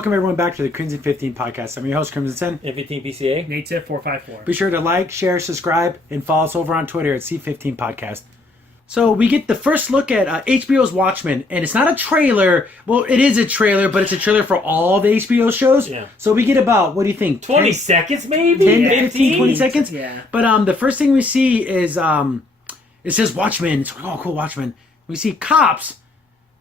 welcome everyone back to the Crimson 15 podcast. I'm your host, Crimson Sen. M15 PCA. Nate Tiff 454. Be sure to like, share, subscribe, and follow us over on Twitter at C15 Podcast. So we get the first look at HBO's Watchmen, and it's not a trailer. Well, it is a trailer, but it's a trailer for all the HBO shows. Yeah. So we get about, what do you think? 20 seconds maybe? 10 to 15, 20 seconds? Yeah. But the first thing we see is, it says Watchmen. It's like, oh, cool, Watchmen. We see cops,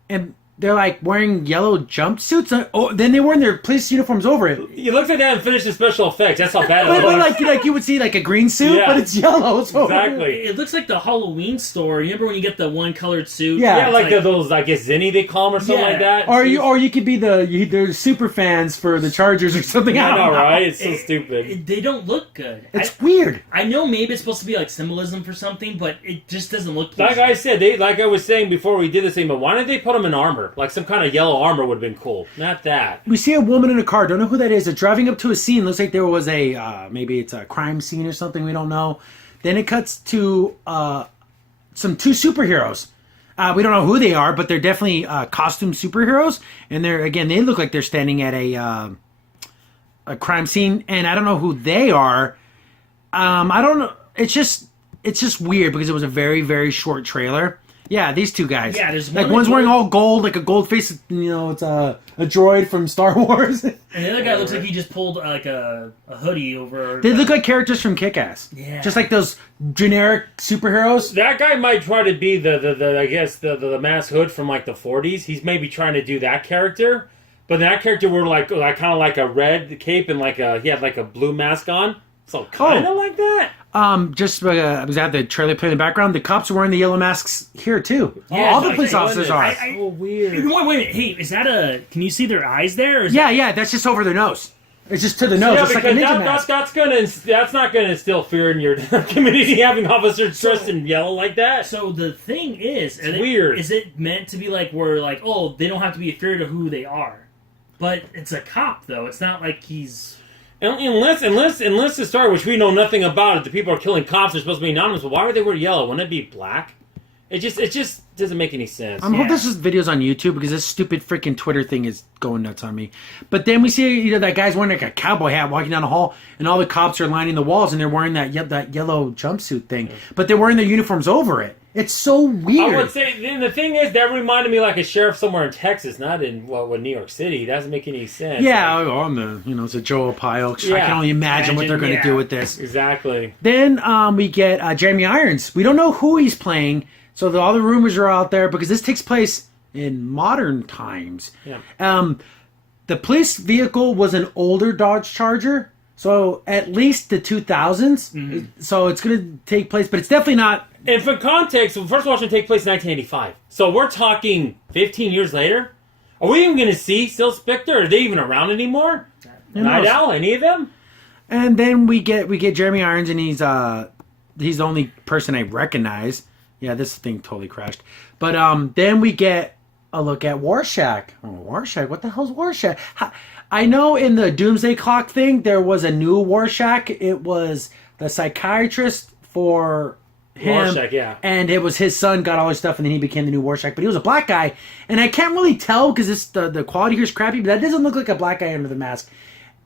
and they're like wearing yellow jumpsuits. Oh, then they wearing their police uniforms over it. You looked at that and finished the special effects. That's how bad it But looks. like you would see like a green suit, Yeah. but it's yellow. So Exactly. It looks like the Halloween store. You remember when you get the one colored suit? Yeah. Yeah, It's like those, I guess, Zinni they call them or something Yeah. like that. Or you could be they're super fans for the Chargers or something. I I don't know, know. right? It's so stupid. They don't look good. It's weird. I know maybe it's supposed to be like symbolism for something, but it just doesn't look Like pleasing. I said, like I was saying before we did this thing, but why didn't they put them in armor? Like some kind of yellow armor would have been cool. Not that. We see a woman in a car. Don't know who that is. They're driving up to a scene. Looks like there was maybe it's a crime scene or something. We don't know. Then it cuts to two superheroes. We don't know who they are, but they're definitely costume superheroes. And they look like they're standing at a crime scene. And I don't know who they are. I don't know. It's just weird because it was a very, very short trailer. Yeah, these two guys. Yeah, there's like one one's that wearing goes- all gold, like a gold face. It's a droid from Star Wars. And the other guy looks like he just pulled like a hoodie over. They look like characters from Kick-Ass. Yeah. Just like those generic superheroes. That guy might try to be the masked hood from like the 40s. He's maybe trying to do that character. But that character wore like kind of like a red cape and he had like a blue mask on. So kind of like that. Just was that the trailer playing in the background? The cops are wearing the yellow masks here too. Yeah, all the like, police thank officers goodness. are. So weird. Wait a minute. Hey, is that a? Can you see their eyes there? Or is Yeah, that's just over their nose. It's just to the nose. Yeah, It's like a because ninja mask. that's not going to instill fear in your community having officers dressed in yellow like that. So the thing is, weird. Is it meant to be like where like they don't have to be afraid of who they are, but it's a cop though. It's not like he's. Unless the story, which we know nothing about it, the people are killing cops. They're supposed to be anonymous. But why would they wear yellow? Wouldn't it be black? It just doesn't make any sense. I hope this is videos on YouTube because this stupid freaking Twitter thing is going nuts on me. But then we see that guy's wearing like a cowboy hat walking down the hall, and all the cops are lining the walls, and they're wearing that yellow jumpsuit thing. But they're wearing their uniforms over it. It's so weird. I would say, then the thing is, that reminded me like a sheriff somewhere in Texas, not in New York City. That doesn't make any sense. Yeah, it's a Joe Pile. I can only imagine what they're going to do with this. Exactly. Then we get Jeremy Irons. We don't know who he's playing, so all the rumors are out there because this takes place in modern times. Yeah. The police vehicle was an older Dodge Charger, so at least the 2000s. Mm-hmm. So it's going to take place, but it's definitely not. And for context, the first Watchmen take place in 1985. So we're talking 15 years later. Are we even going to see still Spectre? Are they even around anymore? Night Owl? Any of them? And then we get Jeremy Irons, and he's the only person I recognize. Yeah, this thing totally crashed. But then we get a look at Rorschach. Oh, Rorschach? What the hell's Rorschach? I know in the Doomsday Clock thing, there was a new Rorschach. It was the psychiatrist for him. Rorschach, yeah. And it was his son got all his stuff, and then he became the new Rorschach. But he was a black guy, and I can't really tell because the quality here is crappy, but that doesn't look like a black guy under the mask.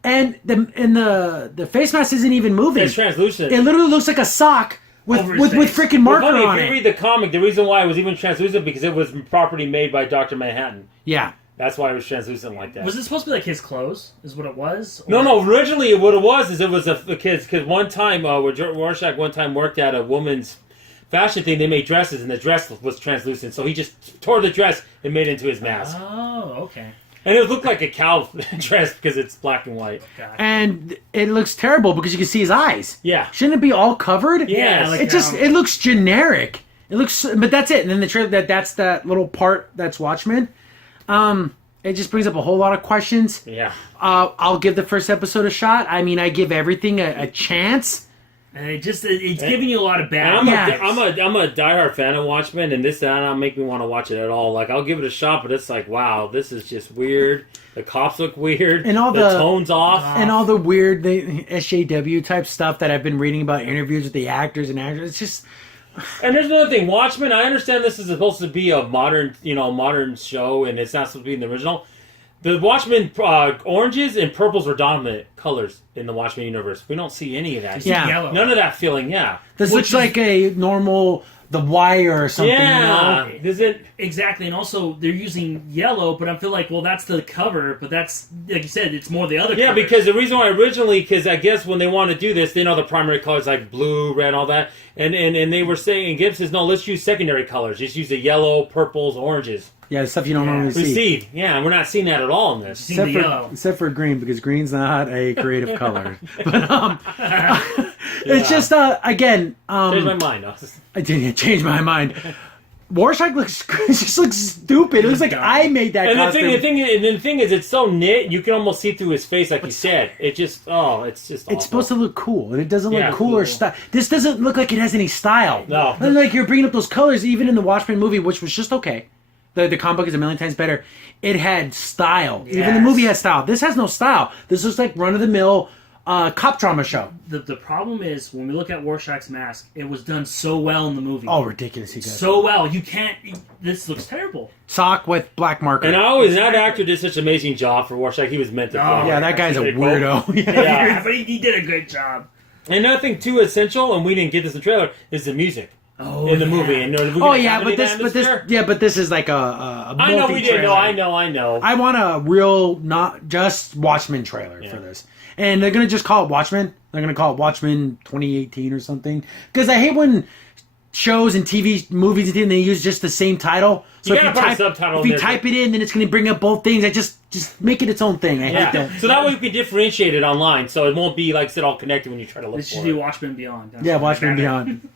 And the face mask isn't even moving. It's translucent. It literally looks like a sock with freaking marker funny, on if you it. read the comic, the reason why it was even translucent because it was property made by Dr. Manhattan. Yeah. That's why it was translucent like that. Was it supposed to be like his clothes? Is what it was? No. Originally, what it was is it was the kids. Because one time, Rorschach one time worked at a woman's fashion thing. They made dresses, and the dress was translucent. So he just tore the dress and made it into his mask. Oh, okay. And it looked like a cow dress because it's black and white. Gotcha. And it looks terrible because you can see his eyes. Yeah. Shouldn't it be all covered? Yes. like, It looks generic. It looks, but that's it. And then the trailer that's that little part that's Watchmen. It just brings up a whole lot of questions. Yeah. I'll give the first episode a shot. I mean, I give everything a chance. And it's giving you a lot of bad. I'm a diehard fan of Watchmen, and this don't make me want to watch it at all. Like, I'll give it a shot, but it's like, wow, this is just weird. The cops look weird. And all the the tone's off. And all the weird SJW type stuff that I've been reading about interviews with the actors and actors. It's just... And there's another thing. Watchmen, I understand this is supposed to be a modern show, and it's not supposed to be in the original. The Watchmen oranges and purples are dominant colors in the Watchmen universe. We don't see any of that. Yeah. Yellow. None of that feeling. Yeah. This Which looks is- like a normal The Wire or something. Yeah. You know? Does it? Exactly, and also they're using yellow, but I feel like, well, that's the cover, but that's, like you said, it's more the other Yeah, covers. because the reason why originally, because I guess when they want to do this, they know the primary colors like blue, red, all that, and they were saying, and Gibbs says, no, let's use secondary colors. Just use the yellow, purples, oranges. Yeah, the stuff you don't normally We see. see, yeah, and we're not seeing that at all in this. See the yellow. Except for green, because green's not a creative color. But it's just again. Changed my mind. I didn't change my mind. Rorschach just looks stupid. It looks like I made that And costume. the thing is, it's so knit, you can almost see through his face, like you said. It just, it's just awful. It's supposed to look cool, and it doesn't look Yeah, cool or cool. style. This doesn't look like it has any style. No. And like you're bringing up those colors, even in the Watchmen movie, which was just okay. The comic book is a million times better. It had style. Even the Yes. movie had style. This has no style. This looks like run of the mill cop drama show. The problem is, when we look at Rorschach's mask, it was done so well in the movie. Oh, ridiculously good. So well. You can't... This looks terrible. Sock with black marker. And that actor did such an amazing job for Rorschach. He was meant to play. Yeah, that guy's a Pretty cool. weirdo. Yeah. Yeah, but he did a good job. And another thing too essential, and we didn't get this in the trailer, is the music in the movie. And are we Oh gonna yeah, have any but of this, that in but this is like a I know we didn't know. multi-trailer. I know. I want a real, not just Watchmen trailer for this. And they're going to just call it Watchmen. They're going to call it Watchmen 2018 or something. Because I hate when shows and TV movies and they use just the same title. So You if gotta put a subtitle if in you there. type it in, then it's going to bring up both things. I just make it its own thing. I hate Yeah. that. So that way we can differentiate it online, so it won't be like sit all connected when you try to look This should for be it. Watchmen Beyond. That's Yeah, what Watchmen I Beyond.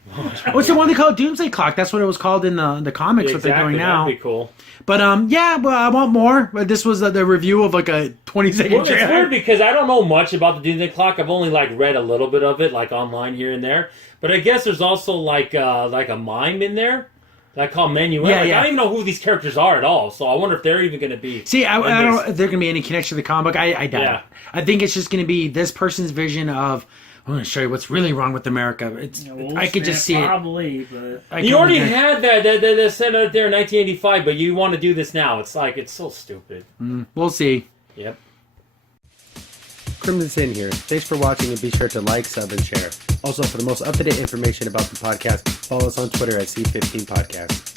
What's the one they call it? Doomsday Clock? That's what it was called in the comics. What they're Exactly, doing now. that'd be cool. But yeah, well, I want more. But this was the review of like a 20-second Well, it's trailer. weird because I don't know much about the Doomsday Clock. I've only like read a little bit of it, like online here and there. But I guess there's also like a mime in there. That I call Manuel. Yeah, Like, yeah. I don't even know who these characters are at all. So I wonder if they're even going to be. See, I in don't know this. if there's going to be any connection to the comic book. I doubt Yeah. it. I think it's just going to be this person's vision of, I'm going to show you what's really wrong with America. I could just see it. Probably, but... You already had that set out there in 1985, but you want to do this now. It's like, it's so stupid. We'll see. Yep. Crimson Sin here. Thanks for watching and be sure to like, sub, and share. Also, for the most up-to-date information about the podcast, follow us on Twitter at C15 Podcast.